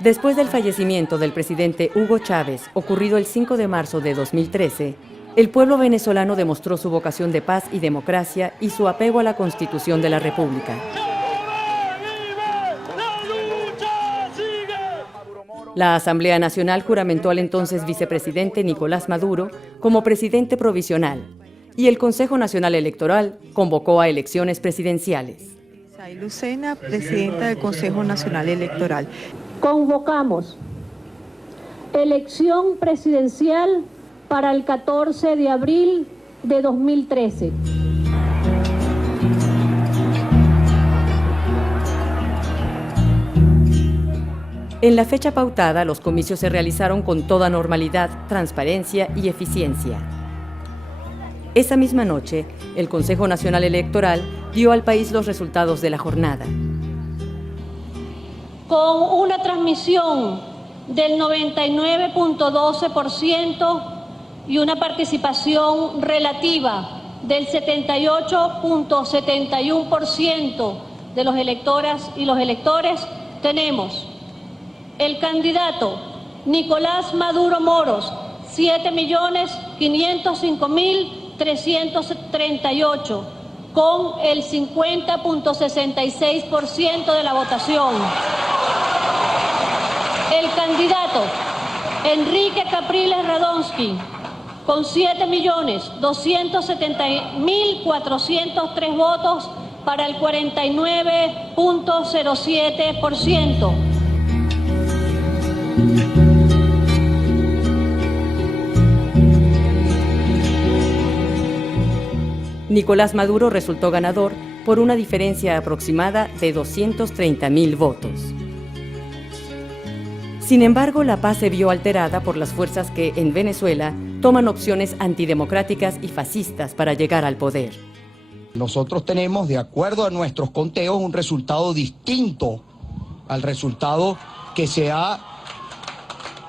Después del fallecimiento del presidente Hugo Chávez, ocurrido el 5 de marzo de 2013, el pueblo venezolano demostró su vocación de paz y democracia y su apego a la Constitución de la República. La Asamblea Nacional juramentó al entonces vicepresidente Nicolás Maduro como presidente provisional y el Consejo Nacional Electoral convocó a elecciones presidenciales. Lucena, presidenta del Consejo Nacional Electoral. Convocamos elección presidencial para el 14 de abril de 2013. En la fecha pautada, los comicios se realizaron con toda normalidad, transparencia y eficiencia. Esa misma noche, el Consejo Nacional Electoral dio al país los resultados de la jornada. Con una transmisión del 99.12% y una participación relativa del 78.71% de los electoras y los electores, tenemos el candidato Nicolás Maduro Moros, 7.505.338, con el 50.66% de la votación. El candidato Enrique Capriles Radonsky, con 7.270.403 votos para el 49.07%. Nicolás Maduro resultó ganador por una diferencia aproximada de 230.000 votos. Sin embargo, la paz se vio alterada por las fuerzas que, en Venezuela, toman opciones antidemocráticas y fascistas para llegar al poder. Nosotros tenemos, de acuerdo a nuestros conteos, un resultado distinto al resultado que se ha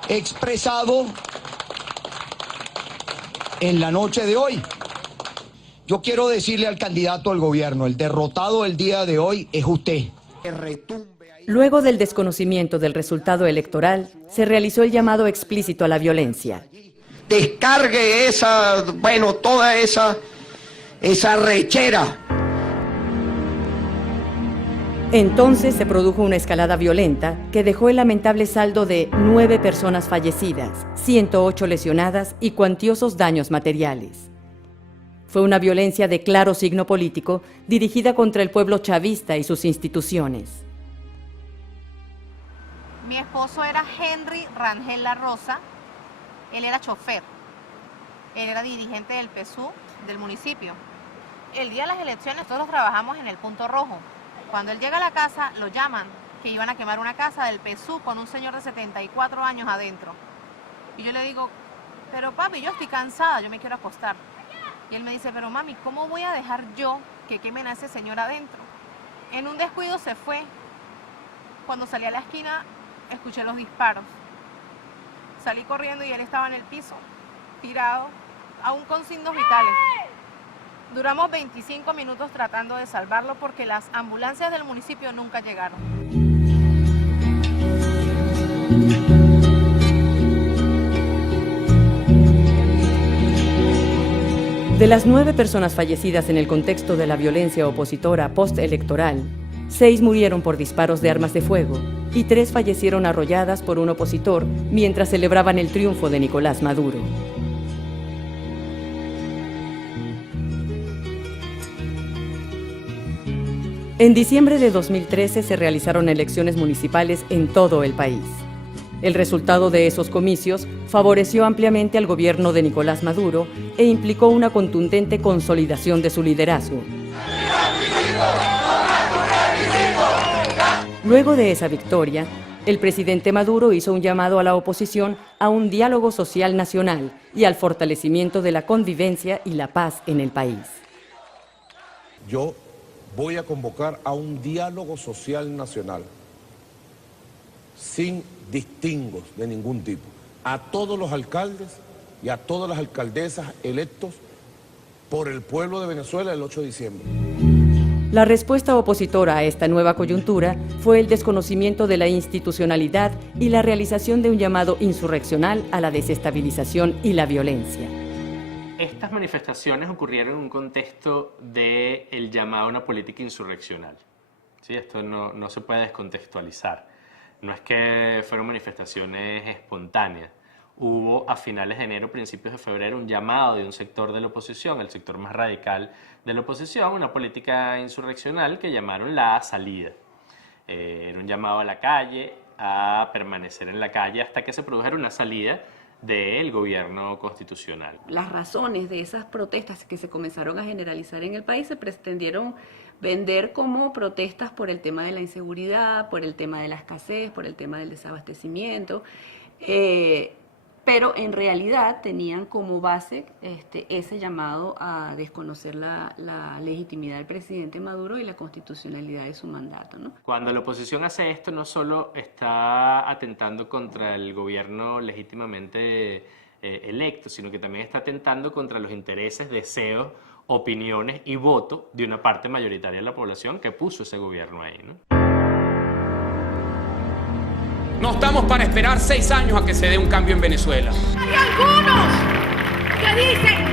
expresado en la noche de hoy. Yo quiero decirle al candidato al gobierno, el derrotado el día de hoy es usted. Luego del desconocimiento del resultado electoral, se realizó el llamado explícito a la violencia. Descargue toda esa rechera. Entonces se produjo una escalada violenta que dejó el lamentable saldo de 9 personas fallecidas, 108 lesionadas y cuantiosos daños materiales. Fue una violencia de claro signo político dirigida contra el pueblo chavista y sus instituciones. Mi esposo era Henry Rangel La Rosa, él era chofer, él era dirigente del PSU del municipio. El día de las elecciones nosotros trabajamos en el punto rojo. Cuando él llega a la casa, lo llaman que iban a quemar una casa del PSU con un señor de 74 años adentro. Y yo le digo, pero papi, yo estoy cansada, yo me quiero acostar. Y él me dice, pero mami, ¿cómo voy a dejar yo que quemen a ese señor adentro? En un descuido se fue. Cuando salí a la esquina, escuché los disparos. Salí corriendo y él estaba en el piso, tirado, aún con signos vitales. Duramos 25 minutos tratando de salvarlo porque las ambulancias del municipio nunca llegaron. De las 9 personas fallecidas en el contexto de la violencia opositora postelectoral, 6 murieron por disparos de armas de fuego y 3 fallecieron arrolladas por un opositor mientras celebraban el triunfo de Nicolás Maduro. En diciembre de 2013 se realizaron elecciones municipales en todo el país. El resultado de esos comicios favoreció ampliamente al gobierno de Nicolás Maduro e implicó una contundente consolidación de su liderazgo. Luego de esa victoria, el presidente Maduro hizo un llamado a la oposición a un diálogo social nacional y al fortalecimiento de la convivencia y la paz en el país. Yo voy a convocar a un diálogo social nacional, sin distingos de ningún tipo, a todos los alcaldes y a todas las alcaldesas electos por el pueblo de Venezuela el 8 de diciembre. La respuesta opositora a esta nueva coyuntura fue el desconocimiento de la institucionalidad y la realización de un llamado insurreccional a la desestabilización y la violencia. Estas manifestaciones ocurrieron en un contexto del llamado a una política insurreccional. ¿Sí? Esto no se puede descontextualizar. No es que fueron manifestaciones espontáneas. Hubo a finales de enero, principios de febrero, un llamado de un sector de la oposición, el sector más radical de la oposición, una política insurreccional que llamaron la salida. Era un llamado a la calle, a permanecer en la calle hasta que se produjera una salida del gobierno constitucional. Las razones de esas protestas que se comenzaron a generalizar en el país se pretendieron vender como protestas por el tema de la inseguridad, por el tema de la escasez, por el tema del desabastecimiento, pero en realidad tenían como base ese llamado a desconocer la legitimidad del presidente Maduro y la constitucionalidad de su mandato, ¿no? Cuando la oposición hace esto, no solo está atentando contra el gobierno legítimamente electo, sino que también está atentando contra los intereses, deseos, opiniones y voto de una parte mayoritaria de la población que puso ese gobierno ahí, ¿no? No estamos para esperar 6 años a que se dé un cambio en Venezuela. Hay algunos que dicen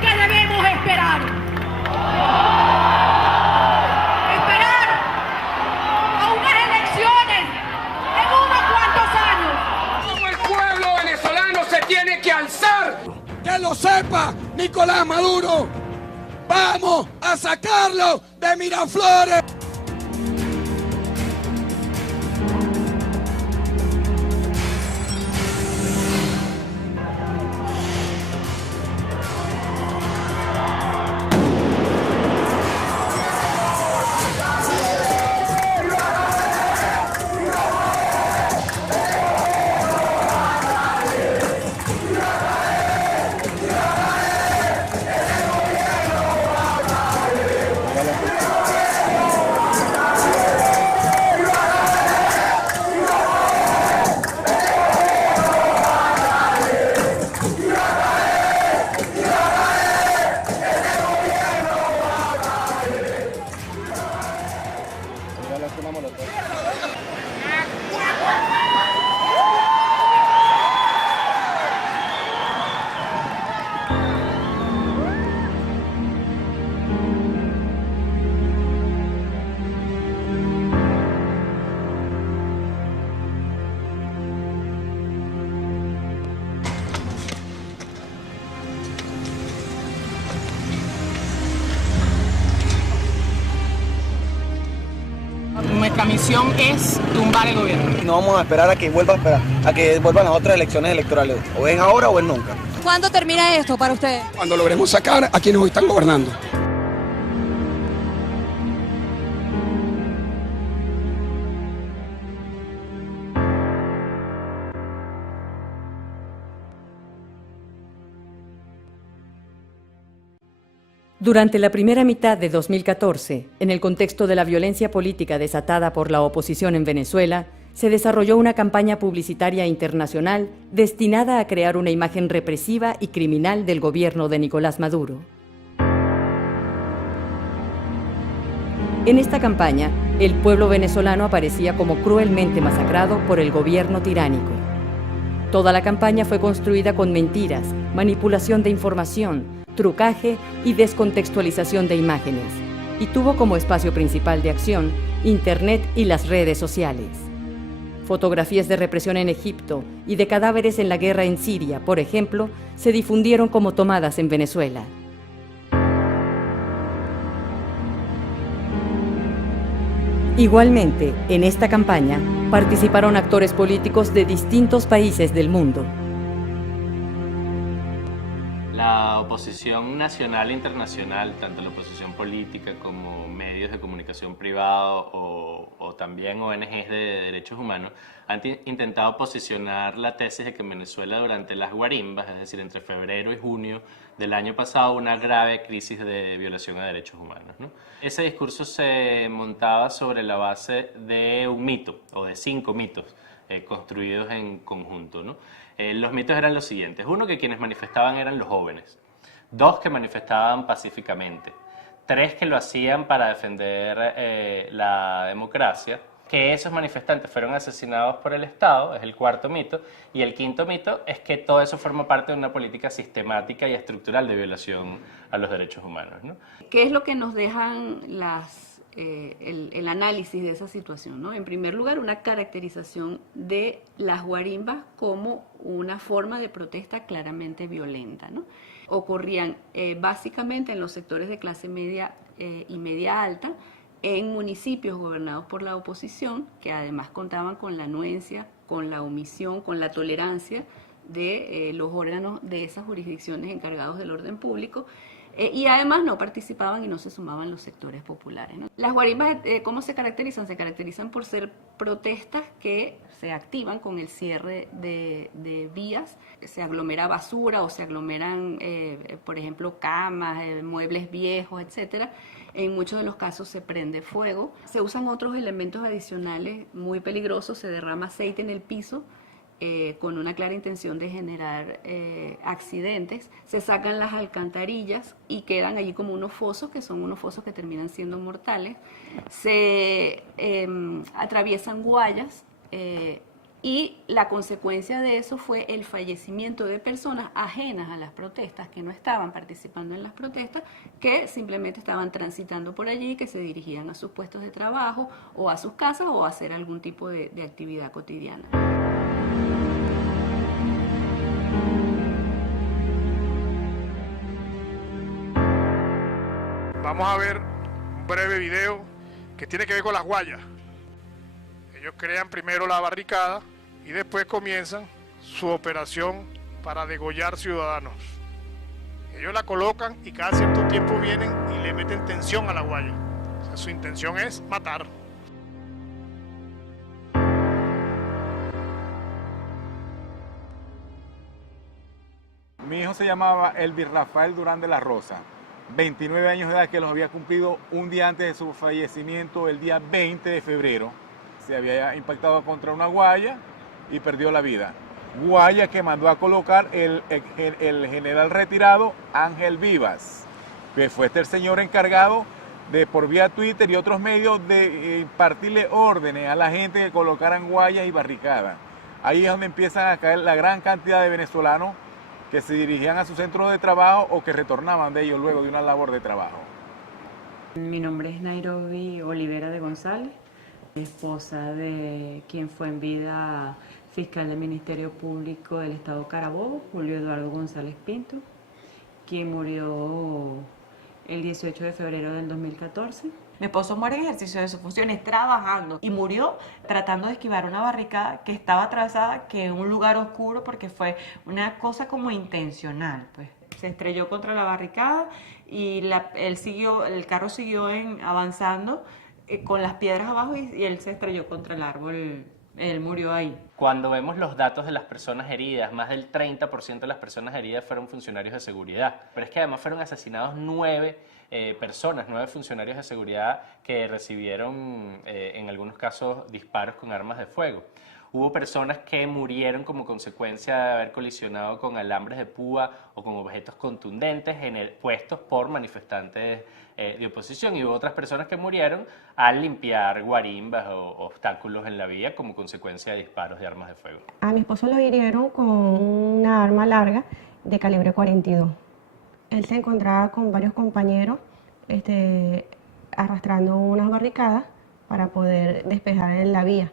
que debemos esperar. Esperar a unas elecciones en unos cuantos años. Como el pueblo venezolano se tiene que alzar. ¡Que lo sepa Nicolás Maduro! ¡Vamos a sacarlo de Miraflores! Nuestra misión es tumbar el gobierno. No vamos a esperar a que vuelvan las otras elecciones electorales. O es ahora o es nunca. ¿Cuándo termina esto para ustedes? Cuando logremos sacar a quienes hoy están gobernando. Durante la primera mitad de 2014, en el contexto de la violencia política desatada por la oposición en Venezuela, se desarrolló una campaña publicitaria internacional destinada a crear una imagen represiva y criminal del gobierno de Nicolás Maduro. En esta campaña, el pueblo venezolano aparecía como cruelmente masacrado por el gobierno tiránico. Toda la campaña fue construida con mentiras, manipulación de información, trucaje y descontextualización de imágenes, y tuvo como espacio principal de acción Internet y las redes sociales. Fotografías de represión en Egipto y de cadáveres en la guerra en Siria, por ejemplo, se difundieron como tomadas en Venezuela. Igualmente, en esta campaña participaron actores políticos de distintos países del mundo. La oposición nacional e internacional, tanto la oposición política como medios de comunicación privados o también ONGs de derechos humanos, han intentado posicionar la tesis de que en Venezuela durante las guarimbas, es decir, entre febrero y junio del año pasado, una grave crisis de violación a derechos humanos, ¿no? Ese discurso se montaba sobre la base de un mito, o de 5 mitos construidos en conjunto, ¿no? Los mitos eran los siguientes. 1, que quienes manifestaban eran los jóvenes. 2, que manifestaban pacíficamente. 3 que lo hacían para defender la democracia, que esos manifestantes fueron asesinados por el Estado, es el cuarto mito, y el quinto mito es que todo eso forma parte de una política sistemática y estructural de violación a los derechos humanos, ¿no? ¿Qué es lo que nos dejan el análisis de esa situación, ¿no? En primer lugar, una caracterización de las guarimbas como una forma de protesta claramente violenta, ¿no? Ocurrían básicamente en los sectores de clase media y media alta, en municipios gobernados por la oposición, que además contaban con la anuencia, con la omisión, con la tolerancia de los órganos de esas jurisdicciones encargados del orden público, y además no participaban y no se sumaban los sectores populares, ¿no? Las guarimbas, ¿cómo se caracterizan? Se caracterizan por ser protestas que se activan con el cierre de vías, se aglomera basura o se aglomeran, por ejemplo, camas, muebles viejos, etcétera. En muchos de los casos se prende fuego, se usan otros elementos adicionales muy peligrosos, se derrama aceite en el piso, con una clara intención de generar accidentes, se sacan las alcantarillas y quedan allí como unos fosos, que son unos fosos que terminan siendo mortales, se atraviesan guayas, y la consecuencia de eso fue el fallecimiento de personas ajenas a las protestas, que no estaban participando en las protestas, que simplemente estaban transitando por allí, que se dirigían a sus puestos de trabajo o a sus casas o a hacer algún tipo de actividad cotidiana. Vamos a ver un breve video que tiene que ver con las guayas. Ellos crean primero la barricada y después comienzan su operación para degollar ciudadanos. Ellos la colocan y cada cierto tiempo vienen y le meten tensión a la guaya. O sea, su intención es matar. Mi hijo se llamaba Elvis Rafael Durán de la Rosa, 29 años de edad, que los había cumplido un día antes de su fallecimiento, el día 20 de febrero. Se había impactado contra una guaya y perdió la vida. Guaya que mandó a colocar el general retirado Ángel Vivas, que fue el señor encargado de, por vía Twitter y otros medios, de impartirle órdenes a la gente que colocaran guayas y barricadas. Ahí es donde empiezan a caer la gran cantidad de venezolanos que se dirigían a sus centros de trabajo o que retornaban de ellos luego de una labor de trabajo. Mi nombre es Nairobi Olivera de González, esposa de quien fue en vida fiscal del Ministerio Público del Estado Carabobo, Julio Eduardo González Pinto, quien murió el 18 de febrero del 2014. Mi esposo muere en ejercicio de sus funciones, trabajando, y murió tratando de esquivar una barricada que estaba atravesada, que en un lugar oscuro, porque fue una cosa como intencional, pues. Se estrelló contra la barricada y el carro siguió avanzando con las piedras abajo y él se estrelló contra el árbol. Él murió ahí. Cuando vemos los datos de las personas heridas, más del 30% de las personas heridas fueron funcionarios de seguridad. Pero es que además fueron asesinados 9 funcionarios de seguridad que recibieron en algunos casos disparos con armas de fuego. Hubo personas que murieron como consecuencia de haber colisionado con alambres de púa o con objetos contundentes puestos por manifestantes de oposición, y hubo otras personas que murieron al limpiar guarimbas o obstáculos en la vía como consecuencia de disparos de armas de fuego. A mi esposo lo hirieron con una arma larga de calibre 42. Él se encontraba con varios compañeros arrastrando unas barricadas para poder despejar en la vía.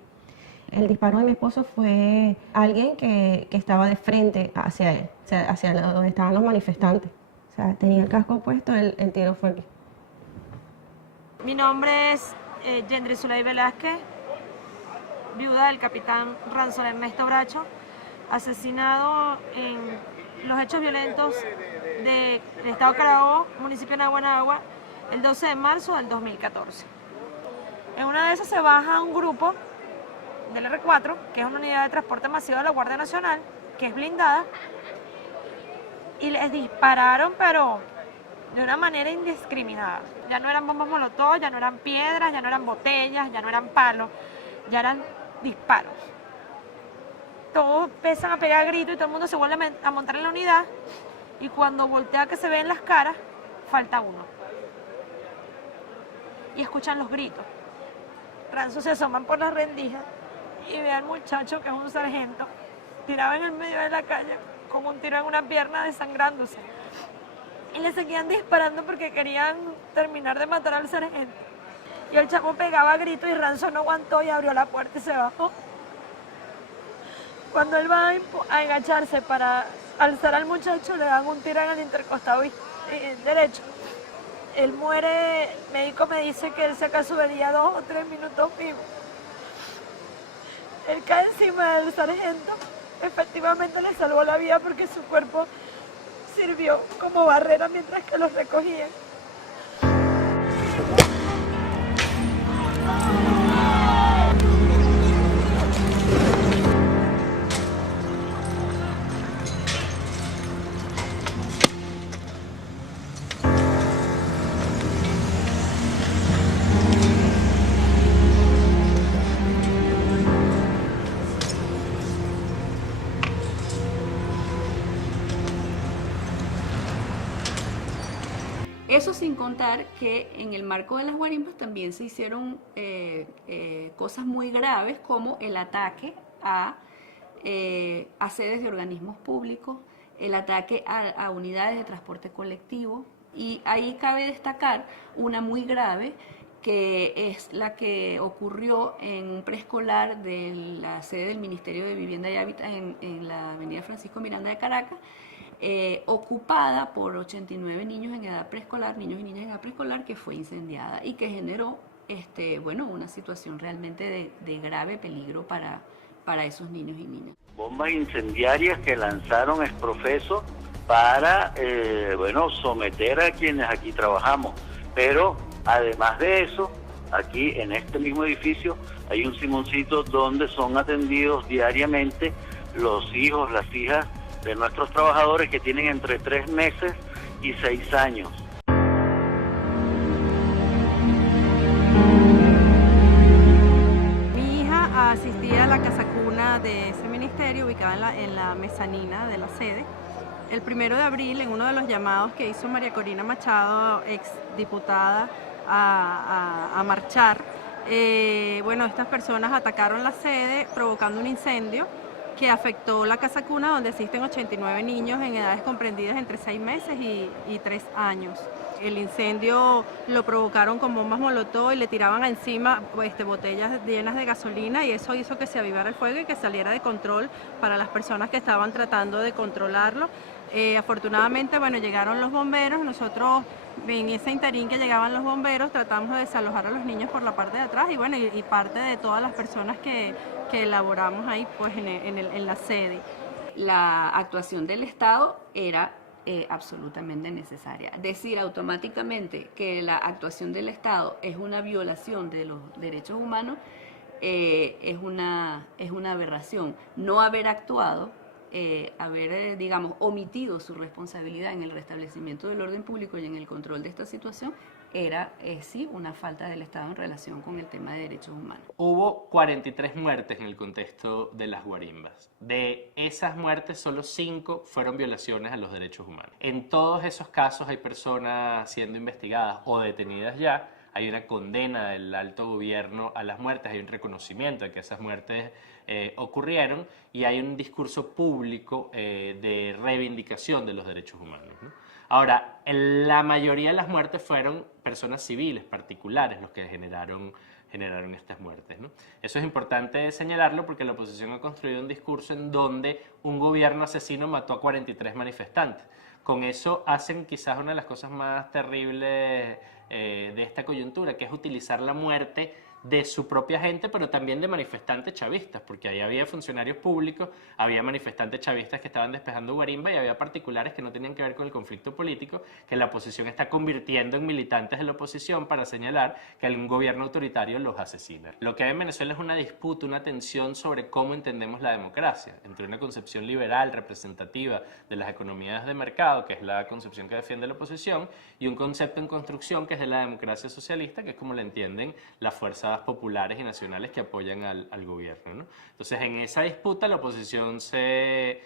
El disparo de mi esposo fue alguien que estaba de frente hacia él, o sea, hacia donde estaban los manifestantes. O sea, tenía el casco puesto, el tiro fue aquí. Mi nombre es Yendri Zuley Velázquez, viuda del capitán Ranzol Ernesto Bracho, asesinado en los hechos violentos del estado Carabobo, municipio de Naguanagua, el 12 de marzo del 2014. En una de esas se baja un grupo del R4, que es una unidad de transporte masivo de la Guardia Nacional, que es blindada, y les dispararon, pero de una manera indiscriminada. Ya no eran bombas molotov, ya no eran piedras, ya no eran botellas, ya no eran palos, ya eran disparos. Todos empiezan a pegar gritos y todo el mundo se vuelve a montar en la unidad, y cuando voltea que se ven las caras, falta uno. y escuchan los gritos. Ranzo se asoman por las rendijas y ve al muchacho, que es un sargento, tirado en el medio de la calle con un tiro en una pierna, desangrándose. Y le seguían disparando porque querían terminar de matar al sargento. Y el chavo pegaba gritos y Ranzo no aguantó y abrió la puerta y se bajó. Cuando él va a agacharse para alzar al muchacho, le dan un tiro en el intercostado derecho. Él muere, el médico me dice que él se acaso vería 2 o 3 minutos vivo. Él cae encima del sargento, efectivamente le salvó la vida porque su cuerpo sirvió como barrera mientras que los recogían. Eso sin contar que en el marco de las guarimbas también se hicieron cosas muy graves, como el ataque a sedes de organismos públicos, el ataque a unidades de transporte colectivo, y ahí cabe destacar una muy grave, que es la que ocurrió en un preescolar de la sede del Ministerio de Vivienda y Hábitat en la avenida Francisco Miranda de Caracas, ocupada por 89 niños en edad preescolar, niños y niñas en edad preescolar, que fue incendiada y que generó una situación realmente de grave peligro para esos niños y niñas. Bombas incendiarias que lanzaron exprofeso para someter a quienes aquí trabajamos, pero además de eso, aquí en este mismo edificio hay un simoncito donde son atendidos diariamente los hijos, las hijas de nuestros trabajadores, que tienen entre 3 meses y 6 años. Mi hija asistía a la casa cuna de ese ministerio, ubicada en la mezanina de la sede. El 1 de abril, en uno de los llamados que hizo María Corina Machado, ex diputada, a marchar, estas personas atacaron la sede provocando un incendio que afectó la casa cuna, donde asisten 89 niños en edades comprendidas entre 6 meses y 3 años. El incendio lo provocaron con bombas molotov y le tiraban encima botellas llenas de gasolina, y eso hizo que se avivara el fuego y que saliera de control para las personas que estaban tratando de controlarlo. Afortunadamente, llegaron los bomberos. Nosotros, en ese interín que llegaban los bomberos, tratamos de desalojar a los niños por la parte de atrás y parte de todas las personas que elaboramos ahí en la sede. La actuación del Estado era absolutamente necesaria. Decir automáticamente que la actuación del Estado es una violación de los derechos humanos es una aberración. No haber actuado, haber omitido su responsabilidad en el restablecimiento del orden público y en el control de esta situación era sí una falta del Estado en relación con el tema de derechos humanos. Hubo 43 muertes en el contexto de las guarimbas. De esas muertes, solo 5 fueron violaciones a los derechos humanos. En todos esos casos hay personas siendo investigadas o detenidas ya. Hay una condena del alto gobierno a las muertes, hay un reconocimiento de que esas muertes ocurrieron, y hay un discurso público de reivindicación de los derechos humanos, ¿no? Ahora, la mayoría de las muertes fueron personas civiles, particulares, los que generaron estas muertes, ¿no? Eso es importante señalarlo porque la oposición ha construido un discurso en donde un gobierno asesino mató a 43 manifestantes. Con eso hacen quizás una de las cosas más terribles de esta coyuntura, que es utilizar la muerte de su propia gente, pero también de manifestantes chavistas, porque ahí había funcionarios públicos, había manifestantes chavistas que estaban despejando guarimba y había particulares que no tenían que ver con el conflicto político, que la oposición está convirtiendo en militantes de la oposición para señalar que algún gobierno autoritario los asesina. Lo que hay en Venezuela es una disputa, una tensión sobre cómo entendemos la democracia, entre una concepción liberal, representativa de las economías de mercado, que es la concepción que defiende la oposición, y un concepto en construcción que es de la democracia socialista, que es como la entienden las fuerzas populares y nacionales que apoyan al gobierno, ¿no? Entonces, en esa disputa la oposición se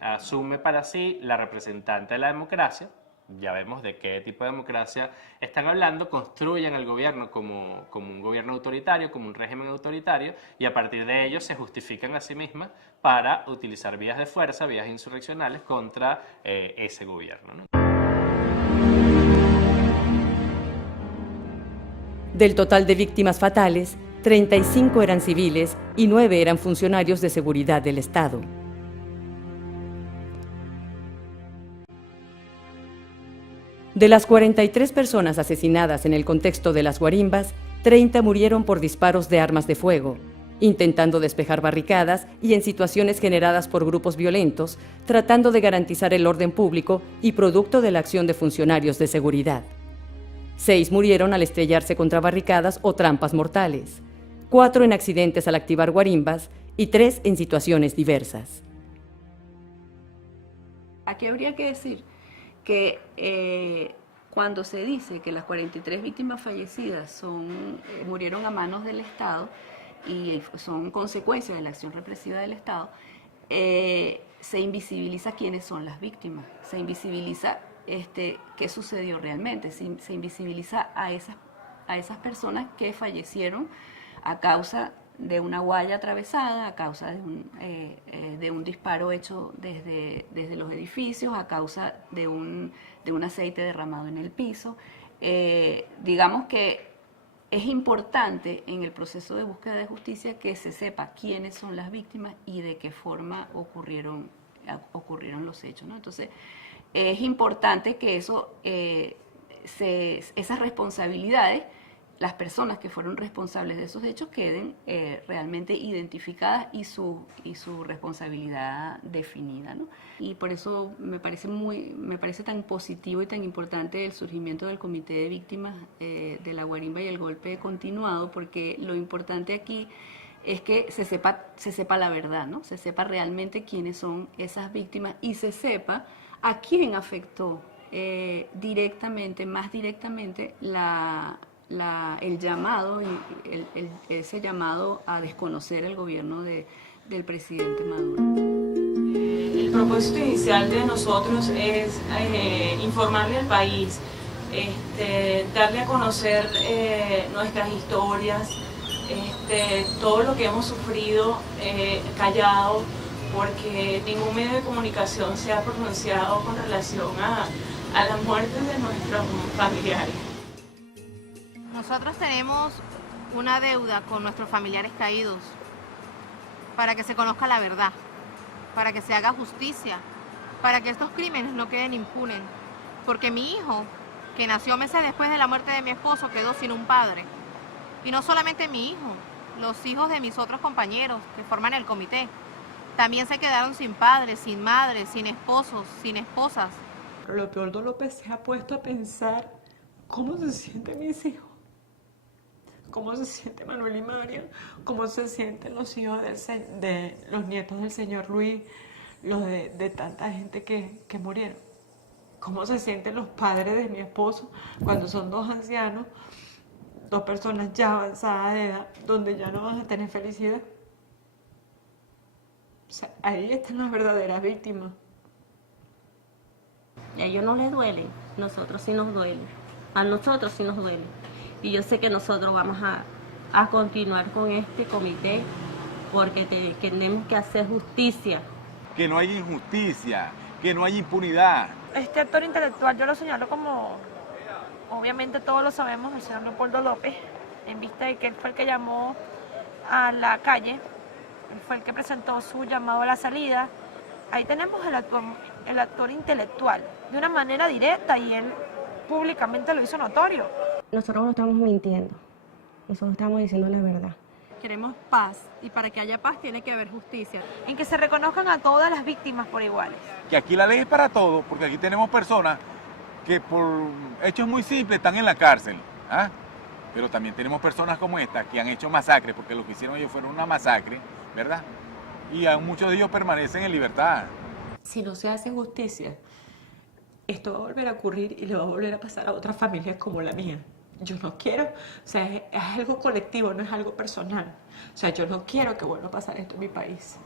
asume para sí la representante de la democracia, ya vemos de qué tipo de democracia están hablando, construyen el gobierno como un gobierno autoritario, como un régimen autoritario, y a partir de ello se justifican a sí mismas para utilizar vías de fuerza, vías insurreccionales contra ese gobierno, ¿no? Del total de víctimas fatales, 35 eran civiles y 9 eran funcionarios de seguridad del Estado. De las 43 personas asesinadas en el contexto de las guarimbas, 30 murieron por disparos de armas de fuego, intentando despejar barricadas y en situaciones generadas por grupos violentos, tratando de garantizar el orden público y producto de la acción de funcionarios de seguridad. 6 murieron al estrellarse contra barricadas o trampas mortales, 4 en accidentes al activar guarimbas y 3 en situaciones diversas. Aquí habría que decir que cuando se dice que las 43 víctimas fallecidas murieron a manos del Estado y son consecuencia de la acción represiva del Estado, se invisibiliza quiénes son las víctimas, se invisibiliza qué sucedió realmente, se invisibiliza a esas personas que fallecieron a causa de una guaya atravesada, a causa de un disparo hecho desde los edificios, a causa de un aceite derramado en el piso. Digamos que es importante en el proceso de búsqueda de justicia que se sepa quiénes son las víctimas y de qué forma ocurrieron los hechos, ¿no? Entonces, es importante que esas responsabilidades, las personas que fueron responsables de esos hechos queden realmente identificadas y su responsabilidad definida, ¿no? Y por eso me parece tan positivo y tan importante el surgimiento del Comité de Víctimas de la Guarimba y el golpe continuado, porque lo importante aquí es que se sepa la verdad, ¿no? Se sepa realmente quiénes son esas víctimas y se sepa a quién afectó más directamente el llamado, ese llamado a desconocer el gobierno del presidente Maduro. El propósito inicial de nosotros es informarle al país, darle a conocer nuestras historias, todo lo que hemos sufrido callado, porque ningún medio de comunicación se ha pronunciado con relación a la muerte de nuestros familiares. Nosotros tenemos una deuda con nuestros familiares caídos para que se conozca la verdad, para que se haga justicia, para que estos crímenes no queden impunes. Porque mi hijo, que nació meses después de la muerte de mi esposo, quedó sin un padre. Y no solamente mi hijo, los hijos de mis otros compañeros que forman el comité, también se quedaron sin padres, sin madres, sin esposos, sin esposas. Leopoldo López se ha puesto a pensar cómo se sienten mis hijos, cómo se siente Manuel y María, cómo se sienten los hijos de los nietos del señor Luis, los de tanta gente que murieron. Cómo se sienten los padres de mi esposo cuando son dos ancianos, dos personas ya avanzadas de edad, donde ya no van a tener felicidad. O sea, ahí están las verdaderas víctimas. Y a ellos no les duele, nosotros sí nos duele. A nosotros sí nos duele. Y yo sé que nosotros vamos a continuar con este comité porque tenemos que hacer justicia. Que no haya injusticia, que no haya impunidad. Este actor intelectual yo lo señalo como, obviamente todos lo sabemos, el señor Leopoldo López, en vista de que él fue el que llamó a la calle, él fue el que presentó su llamado a la salida. Ahí tenemos el actor intelectual, de una manera directa, y él públicamente lo hizo notorio. Nosotros no estamos mintiendo, nosotros estamos diciendo la verdad. Queremos paz, y para que haya paz tiene que haber justicia. En que se reconozcan a todas las víctimas por iguales. Que aquí la ley es para todos, porque aquí tenemos personas que por hechos muy simples están en la cárcel, ¿ah? Pero también tenemos personas como esta que han hecho masacres, porque lo que hicieron ellos fueron una masacre, ¿verdad? Y aún muchos de ellos permanecen en libertad. Si no se hace justicia, esto va a volver a ocurrir y le va a volver a pasar a otras familias como la mía. Yo no quiero, o sea, es algo colectivo, no es algo personal. O sea, yo no quiero que vuelva a pasar esto en mi país.